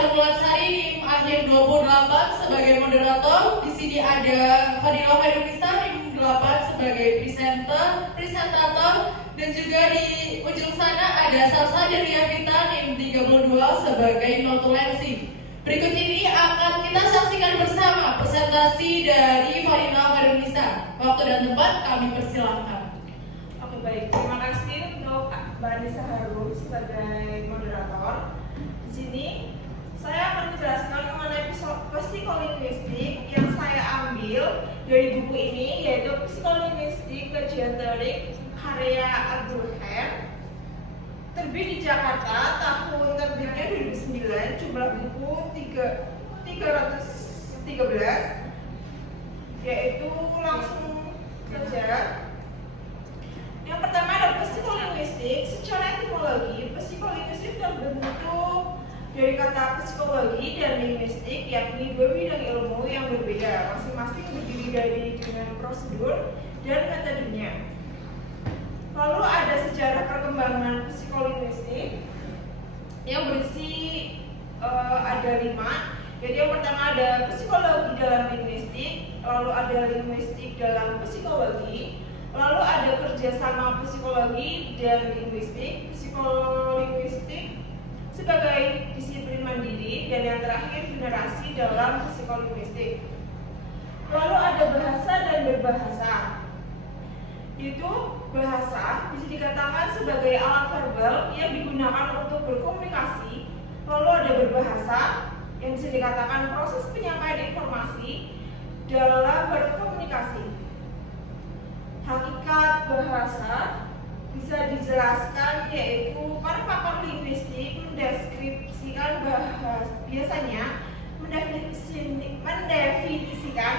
Harmulatsari NIM Akhir 28 sebagai moderator. Di sini ada Fadila Hairunisa NIM 8 sebagai presentator, dan juga di ujung sana ada Salsa Deryavita NIM 32 sebagai notulensi. Berikut ini akan kita saksikan bersama presentasi dari Fadila Hairunisa. Waktu dan tempat kami persilahkan. Oke, baik. Terima kasih untuk Mbak Anissa Harum sebagai moderator. Di sini saya akan menjelaskan mengenai psikolinguistik yang saya ambil dari buku ini, yaitu Psikolinguistik Kajian Teorik karya Abdul Her, terbit di Jakarta, tahun terbitnya 2009, jumlah buku 313, yaitu langsung saja. Yang pertama adalah psikolinguistik. Secara etimologi, psikolinguistik terbentuk dari kata psikologi dan linguistik, yakni dua bidang ilmu yang berbeda, masing-masing berdiri dengan prosedur dan metodenya. Lalu ada sejarah perkembangan psikolinguistik yang berisi ada 5. Jadi yang pertama ada psikologi dalam linguistik, lalu ada linguistik dalam psikologi, lalu ada kerjasama psikologi dan linguistik, psikolinguistik sebagai disiplin mandiri, dan yang terakhir generasi dalam psikolinguistik. Lalu ada bahasa dan berbahasa. Itu bahasa bisa dikatakan sebagai alat verbal yang digunakan untuk berkomunikasi. Lalu ada berbahasa yang bisa dikatakan proses penyampaian informasi dalam berkomunikasi. Hakikat bahasa bisa dijelaskan, yaitu para pakar linguistik mendeskripsikan biasanya mendefinisikan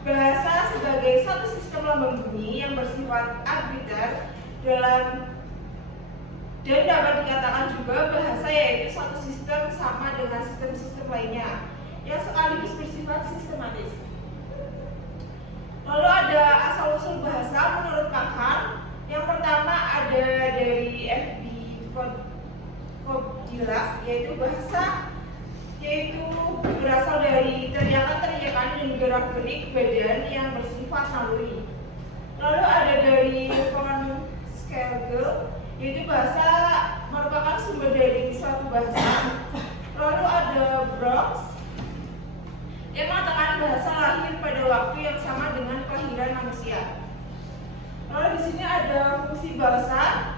bahasa sebagai satu sistem lambang bunyi yang bersifat arbiter dan dapat dikatakan juga bahasa yaitu satu sistem sama dengan sistem-sistem lainnya yang sekaligus bersifat sistematis. Lalu ada asal-usul bahasa menurut pakar. Yang pertama ada dari F.B. Kobdila, yaitu bahasa berasal dari teriakan-teriakan dan gerak-gerik badan yang bersifat naluri. Lalu ada dari von Skergel, yaitu bahasa merupakan sumber dari suatu bahasa. Lalu ada Brooks yang mengatakan bahasa lahir pada waktu yang sama dengan kelahiran manusia. Lalu di sini ada fungsi bahasa,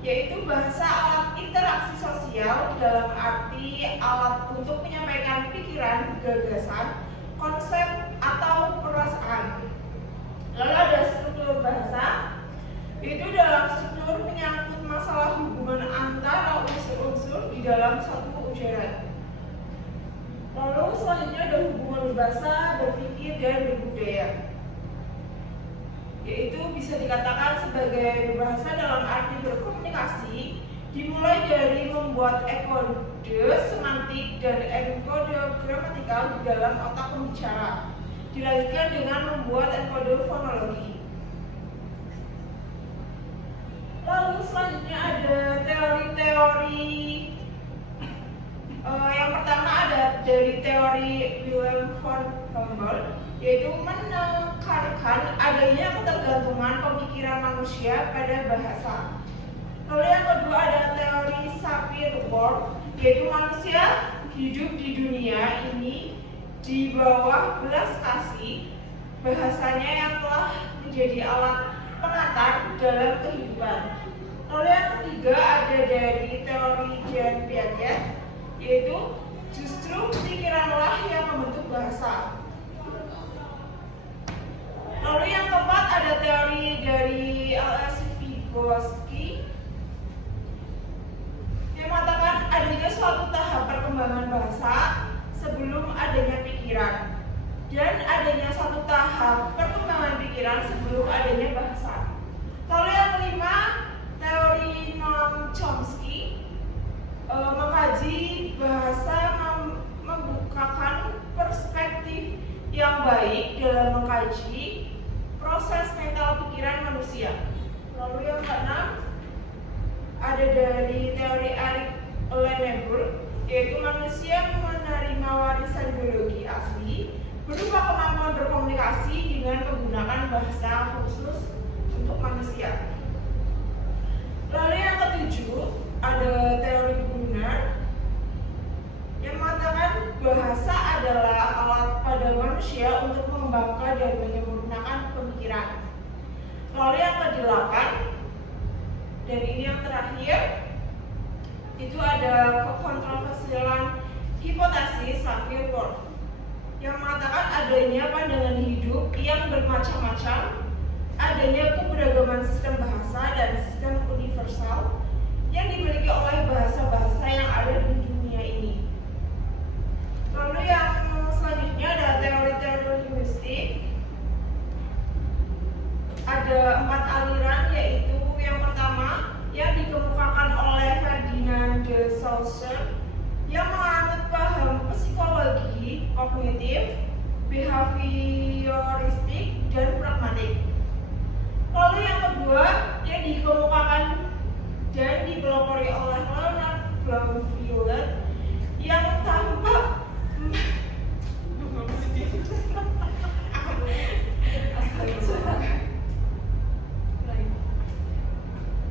yaitu bahasa alat interaksi sosial dalam arti alat untuk menyampaikan pikiran, gagasan, konsep, atau perasaan. Lalu ada struktur bahasa, yaitu dalam struktur menyangkut masalah hubungan antara unsur-unsur di dalam satu ujaran. Lalu selanjutnya ada hubungan berbahasa, berpikir, dan berbudaya, yaitu bisa dikatakan sebagai berbahasa dalam arti berkomunikasi, dimulai dari membuat enkode semantik dan enkode gramatikal di dalam otak pembicara, dilanjutkan dengan membuat enkode fonologi. Lalu selanjutnya ada teori-teori. Yang pertama ada dari teori Wilhelm von Humboldt, yaitu menekankan adanya ketergantungan pemikiran manusia pada bahasa. Lalu yang kedua ada teori Sapir-Whorf, yaitu manusia hidup di dunia ini di bawah belas kasih bahasanya yang telah menjadi alat pengantar dalam kehidupan. Lalu yang ketiga ada dari teori Jean Piaget, yaitu justru pikiranlah yang membentuk bahasa. Lalu yang keempat ada teori dari L.S. Vygotsky yang mengatakan adanya suatu tahap perkembangan bahasa sebelum adanya pikiran, dan adanya suatu tahap perkembangan pikiran sebelum adanya bahasa. Lalu yang kelima, teori Noam Chomsky mengkaji bahasa membukakan perspektif yang baik dalam mengkaji proses mental pikiran manusia. Lalu yang keenam ada dari teori Eric Lenneburg, yaitu manusia menerima warisan biologi asli berupa kemampuan berkomunikasi dengan menggunakan bahasa khusus untuk manusia. Lalu yang ketujuh, ada teori Brunner yang mengatakan bahasa adalah alat pada manusia untuk mengembangkan dan menyempurnakan pemikiran. Lalu yang kedelapan, dan ini yang terakhir, itu ada kontroversialan hipotesis Sapir-Whorf yang mengatakan adanya pandangan hidup yang bermacam-macam, adanya keberagaman sistem bahasa dan sistem universal yang dimiliki oleh bahasa-bahasa yang ada di dunia ini. Lalu yang selanjutnya ada teori-teori linguistik. Ada 4 aliran, yaitu yang pertama yang dikemukakan oleh Ferdinand de Saussure yang menganut paham psikologi kognitif, behavioristik, dan pragmatik. Lalu yang kedua yang dikemukakan dan dipelopori oleh Leonard Bloomfield yang tampak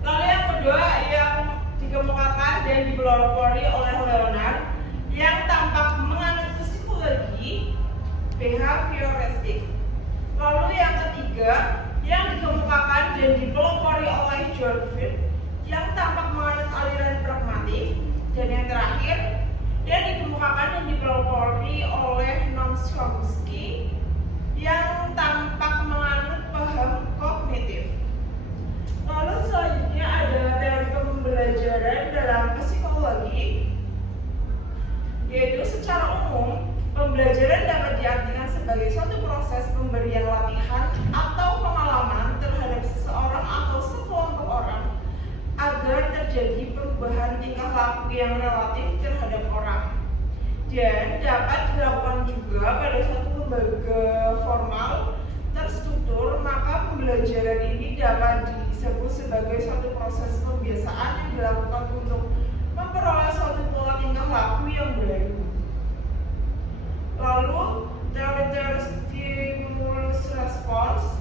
Lalu yang kedua yang dikemukakan dan dipelopori oleh Leonard yang tampak menganut psikologi behavioristik. Lalu yang ketiga yang dikemukakan dan dipelopori oleh John Field yang tampak menganut aliran pragmatik. Dan yang terakhir yang dikemukakan dan dipelopori oleh Noam Chomsky yang tampak menganut paham kognitif. Lalu selanjutnya ada teori pembelajaran dalam psikologi, yaitu secara umum pembelajaran dapat diartikan sebagai suatu proses pemberian latihan atau pengalaman terhadap seseorang atau sekelompok orang agar terjadi perubahan tingkah laku yang relatif terhadap orang, dan dapat dilakukan juga pada suatu lembaga formal terstruktur. Maka pembelajaran ini dapat disebut sebagai suatu proses pembiasaan yang dilakukan untuk memperoleh suatu pola tingkah laku yang baru. Lalu teori-teori stimulus respons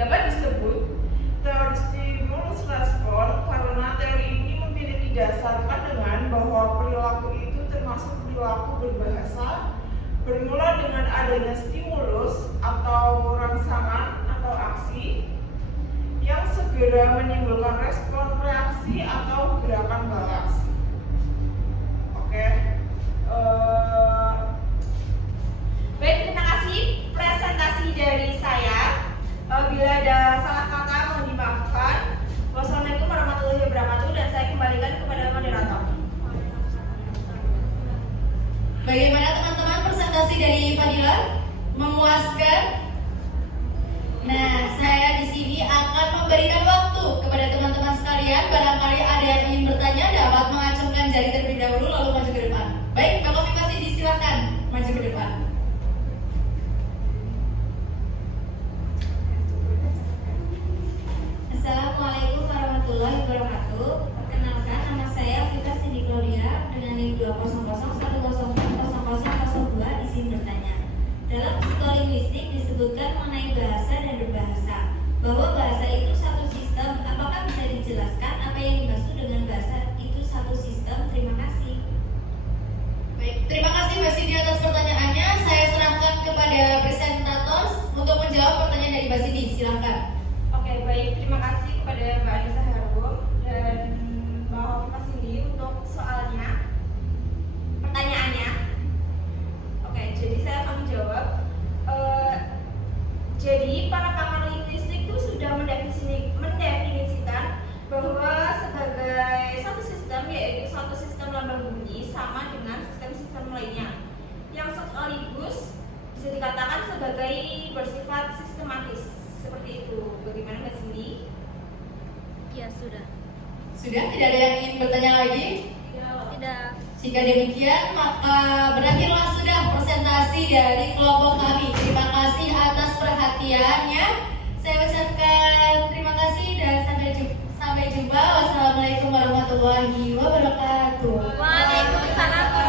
dapat disebut teori stimulus respons karena teori ini didasarkan dengan bahwa perilaku itu termasuk perilaku berbahasa, bermula dengan adanya stimulus atau rangsangan atau aksi yang segera menimbulkan respon reaksi atau gerakan balas. Oke. Baik, terima kasih presentasi dari saya. Bila ada salah kata mohon dimaafkan. Wassalamualaikum warahmatullahi wabarakatuh, dan saya kembalikan kepada moderator. Bagaimana teman-teman presentasi dari Fadila? Memuaskan? Nah, saya di sini akan memberikan waktu kepada teman-teman sekalian. Barangkali ada yang ingin bertanya dapat mengacungkan jari terlebih dahulu lalu maju ke depan. Baik, Mbak Kofi masih disilakan maju ke depan. Assalamualaikum warahmatullahi wabarakatuh. Perkenalkan, nama saya Vita Cindy Claudia dengan NIM 20010040002. Izin bertanya. Dalam psikolinguistik disebutkan mengenai bahasa dan berbahasa, bahwa bahasa itu satu sistem. Apakah bisa dijelaskan apa yang dimaksud dengan bahasa itu satu sistem? Terima kasih. Baik, terima kasih Mbak Cindy atas pertanyaannya. Saya serahkan kepada presentator untuk menjawab pertanyaan dari Mbak Cindy. Silakan. Oke, baik, terima kasih kepada Mbak Anissa Harum dan Mbak Hovifa Cindy untuk soalnya, pertanyaannya. Oke, jadi saya akan menjawab. Jadi para pakar linguistik itu sudah mendefinisikan bahwa sebagai satu sistem, yaitu suatu sistem lambang bunyi sama dengan sistem-sistem lainnya yang sekaligus bisa dikatakan sebagai bersifat sistematis. Seperti itu. Bagaimana Mbak Cindy? Ya, sudah. Sudah? Tidak ada yang ingin bertanya lagi? Tidak. Jika demikian, maka berakhirlah sudah presentasi dari kelompok kami. Terima kasih atas perhatiannya. Saya ucapkan terima kasih dan sampai jumpa. Wassalamualaikum warahmatullahi wabarakatuh. Waalaikumsalam. Sama-sama.